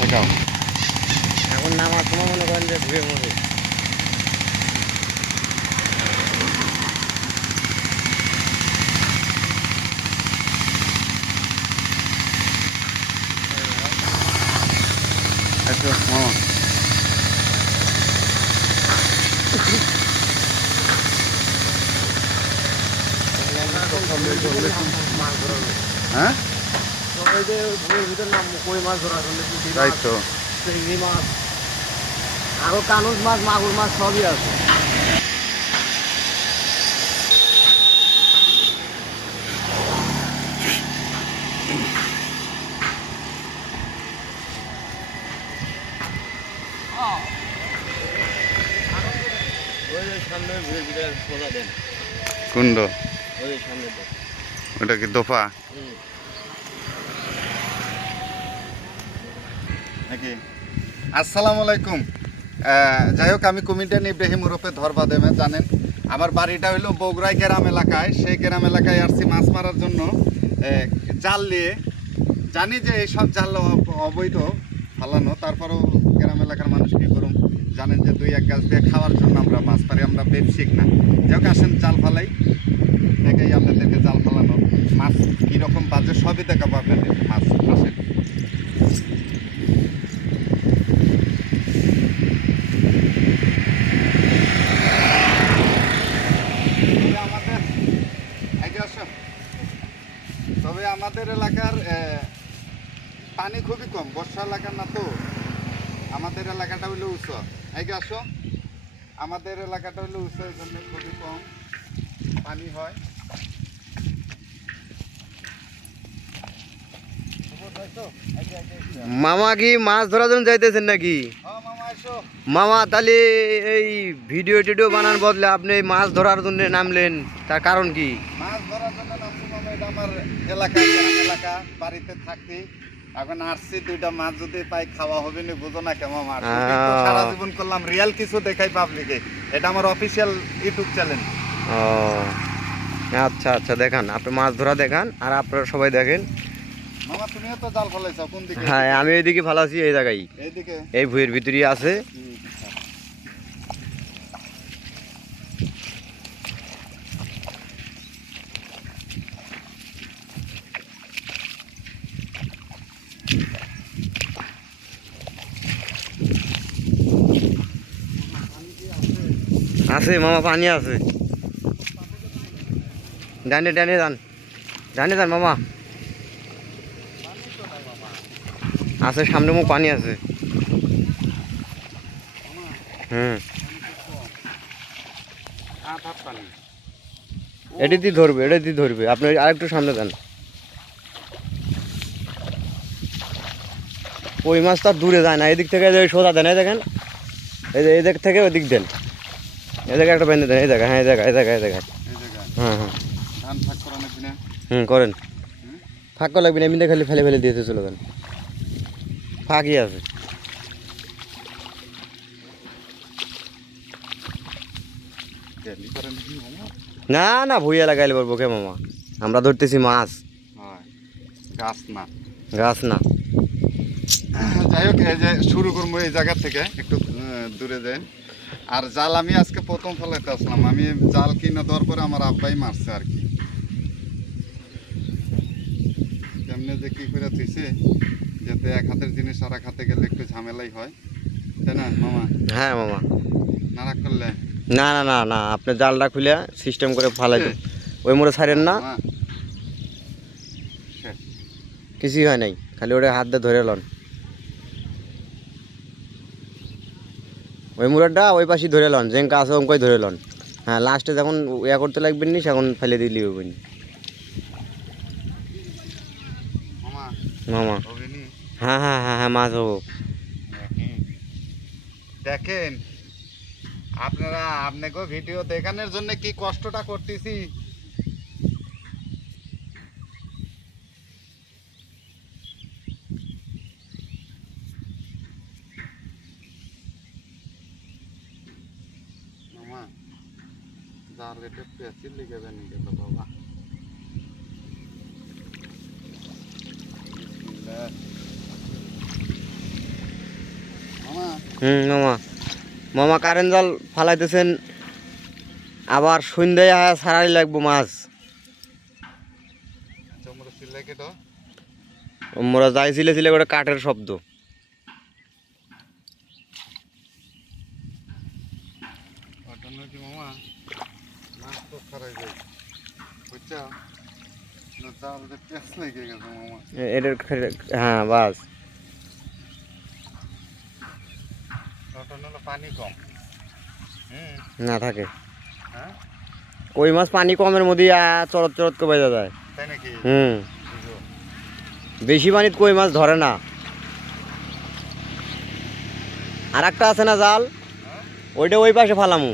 দেখাও। এখন নামার সময় মনে করেন যে ঘুরে মরে। আচ্ছা মামা। হ্যাঁ? তাই তো। মাছ আরও কানুস মাছ মাগুর মাছ সবই আছে ওই যে সামনে ভুঁয়ের ভিতরে সোজা দেন কুণ্ড ওটা কি দোফা? নাকি? আসসালামু আলাইকুম। যাই হোক আমি কমিটিয়ান ইব্রাহিম ওরফে ধরবা দেমে জানেন? আমার বাড়িটা হইল বগুড়াই গ্রাম এলাকায়। সেই গ্রাম এলাকায় আসছি মাছ মারার জন্য। জাল নিয়ে। জানি যে এইসব জাল অবৈধ ফালানো। তারপরেও গ্রাম এলাকার মানুষ কী করুন জানেন যে দুই এক গাছ দিয়ে খাওয়ার জন্য আমরা মাছ পারি, আমরা ব্যবসিক না। যাই আসেন জাল ফালাই। দেখাই আপনাদেরকে জাল ফালানো। মাছ কীরকম বাজে সবই দেখাবো আপনাদের, মাছ আসেন। তবে আমাদের এলাকার পানি খুবই কম। বর্ষা এলাকার না তো। আমাদের এলাকাটা হইল উঁচু। আগে আসো আমাদের এলাকাটা হলো এই জন্য খুবই কম পানি হয়। মামা কি মাছ ধরার জন্য যাইতেছেন নাকি? হ্যাঁ মামা তাহলে এই ভিডিও টিডিও বানান বদলে আপনি মাছ ধরার জন্য নামলেন তার কারণ কি? মাছ ধরার জন্য নামছি মামা এটা আমার এলাকা এলাকা বাড়িতে থাকি এখন আসছি দুইটা মাছ যদি পাই খাওয়া হবে না বুঝো না কেমন মাছ সারা জীবন করলাম রিয়েল কিছু দেখাই পাবলিকে এটা আমার অফিসিয়াল ইউটিউব চ্যানেল ও আচ্ছা আচ্ছা দেখান। আপনি মাছ ধরা দেখান আর আপনারা সবাই দেখেন। মামা তুমিও তো জাল ফলাইছো কোন দিকে? হ্যাঁ আমি এইদিকে ভালো আছি এই জায়গায়। এইদিকে? এই ভুঁয়ের ভিতরেই আছে। আছে, মামা পানি আছে। ডানে ডানে যান ডানে যান। মামা। আছে, সামনে মুখ পানি আছে। হুম। এটি দিয়ে ধরবে, এটা দিয়ে ধরবে। আপনি আরেকটু সামনে যান। ওই মাছ তো আর দূরে যায় না, এদিক থেকে সোজা দেন, এই দেখেন। এই যে এদিক থেকে ওই দিক দেন। এই জায়গায় একটা বেঁধে দেন এই জায়গায় হ্যাঁ এই জায়গায় এই জায়গায় এই জায়গায়। হ্যাঁ হ্যাঁ। ধান ফাঁক হুম করেন? ফাঁক লাগবে না এমনিতে খালি ফেলে ফেলে দিয়েছে চলে যান। ফাঁকই আছে। না না ভুইয়া লাগাইলে পারব কে মামা? আমরা ধরতেছি মাছ। গাছ না। গাছ না। যাই হোক এই যে শুরু করব এই জায়গা থেকে একটু দূরে যাই। আর জাল আমি আজকে প্রথম ফলাইতে আসলাম। আমি জাল কিনে দেওয়ার পরে আমার আব্বাই মারছে আর কি। কেমনে যে কি করে থুইছে যাতে এক হাতের জিনিস আর এক হাতে গেলে একটু ঝামেলাই হয়। তাই না মামা? হ্যাঁ মামা। নারাক করলে? না না না না আপনি জালটা খুলে সিস্টেম করে ফালাই দেন। ওই মোড়ে ছাড়েন না। কিছুই হয় নাই খালি ওটা হাত দিয়ে ধরে লন। ওই মুরাটা ওই পাশে ধরে লন যেঙ্কা আছে অঙ্কই ধরে লন। হ্যাঁ লাস্টে যখন ইয়া করতে লাগবেন নি তখন ফেলে দিলি হবেন মামা। হ্যাঁ হ্যাঁ হ্যাঁ হ্যাঁ মাছ হব। দেখেন আপনারা আপনাকে ভিডিও দেখানোর জন্য কি কষ্টটা করতেছি? বাবা মামা হুম মামা। মামা কারেন্ট জাল ফালাইতেছেন আবার সন্ধ্যায় আয়া সারাই লাগবো মাছ। চমড়া মোরা যাই ছিলে ছিলে করে কাঠের শব্দ। মামা? মাছ তো খারাই যায়। বুঝছ? না জাল যে পেঁচ লেগে গেছে মামা। এটার হ্যাঁ বাস। পানি কম। না থাকে। হ্যাঁ? কই মাছ পানি কমের মধ্যে আয়া চরত চরত করে বেজা যায় হুম। বেশি পানিত কই মাছ ধরে না। আর একটা আছে না জাল? হ্যাঁ? ওইটা ওই পাশে ফালামু।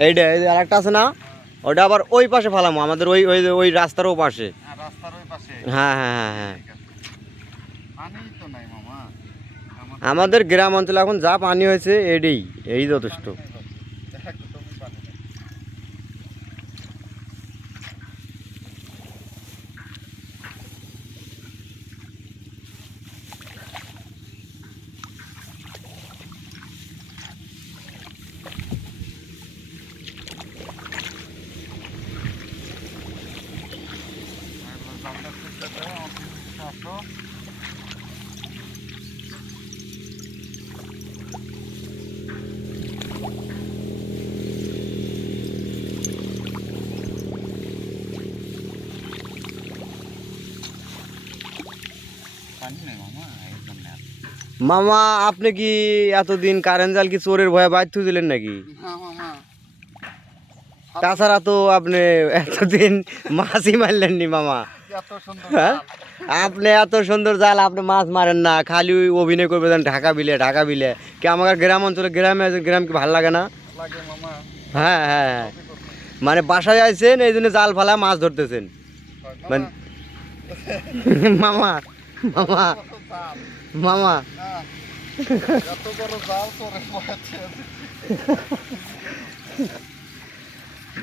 এইটা এই আর একটা আছে না? ওটা আবার ওই পাশে ফালামু আমাদের ওই ওই ওই রাস্তার ও পাশে ওই পাশে। হ্যাঁ হ্যাঁ হ্যাঁ হ্যাঁ। আমাদের গ্রাম অঞ্চলে এখন যা পানি হয়েছে এটাই এই যথেষ্ট একদমই পানি নেই। একবার জালটা চেষ্টা করো, আমার পিছনে আসো। পানি নেই মামা আপনি কি এতদিন কারেন্ট জাল কি চোরের ভয়ে বাধ্য দিলেন নাকি? তাছাড়া তো আপনি এতদিন মাছই মারলেন নি মামা। হ্যাঁ? আপনি এত সুন্দর জাল আপনি মাছ মারেন না খালি ওই অভিনয় করবে ঢাকা বিলে ঢাকা বিলে। কি আমার গ্রাম অঞ্চলে গ্রামে গ্রাম কি ভালো লাগে না? হ্যাঁ হ্যাঁ হ্যাঁ। মানে বাসায় আইছেন এই জন্য জাল ফালা মাছ ধরতেছেন। মানে- মামা, মামা। মামা। এত বড় জাল তোরে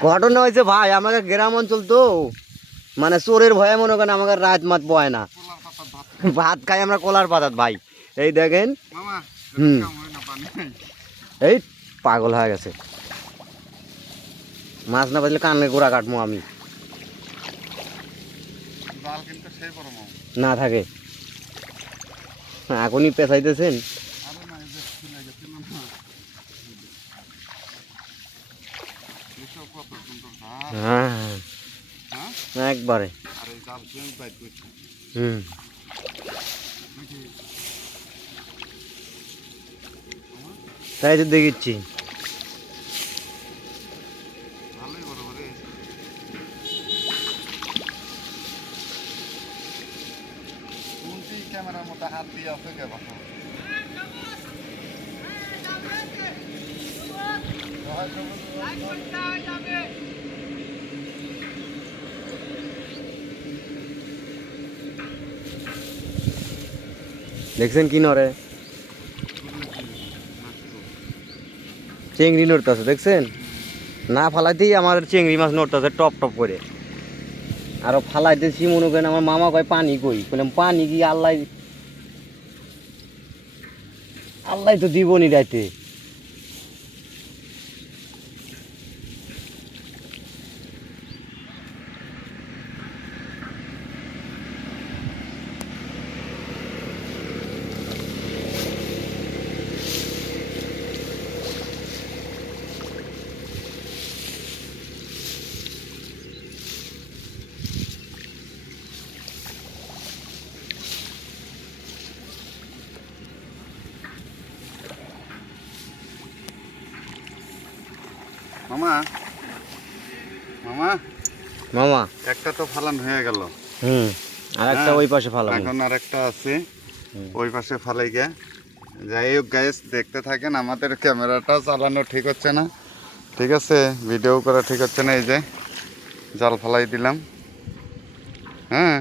ঘটনা হয়েছে ভাই আমাদের গ্রাম অঞ্চল তো। মানে চোরের ভয়ে মনে করেন আমাদের রাত মাত বয় না। ভাত। খাই আমরা কলার পাতাত ভাই। এই দেখেন। হুম। এই পাগল হয়ে গেছে। মাছ না বাজলে কানের গোড়া কাটবো আমি। না থাকে। এখনই পেঁচাইতেছেন হ্যাঁ? একবারে। হুম তাই তো দেখিচ্ছি ক্যামেরার মধ্যে হাত দিয়ে আছে কে বাবা? দেখছেন কি নরে? চিংড়ি নড়তেছে, দেখছেন? না ফালাইতেই আমাদের চিংড়ি মাছ নড়তেছে, টপ টপ করে। আরও ফালাইতেছি, মনে করেন আমার মামা কয়, পানি কই? বললাম পানি কি আল্লাহ আল্লাহ তো দিবনি রাইতে। মামা। মামা মামা। একটা তো ফালান হয়ে গেল। হুম আর একটা হ্যাঁ, ওই পাশে ফালাম এখন আর একটা আছে। ওই পাশে ফালাই গে যাই হোক গাইস দেখতে থাকেন আমাদের ক্যামেরাটাও চালানো ঠিক হচ্ছে না। ঠিক আছে ভিডিও করা ঠিক হচ্ছে না এই যে জাল ফালাই দিলাম। হ্যাঁ।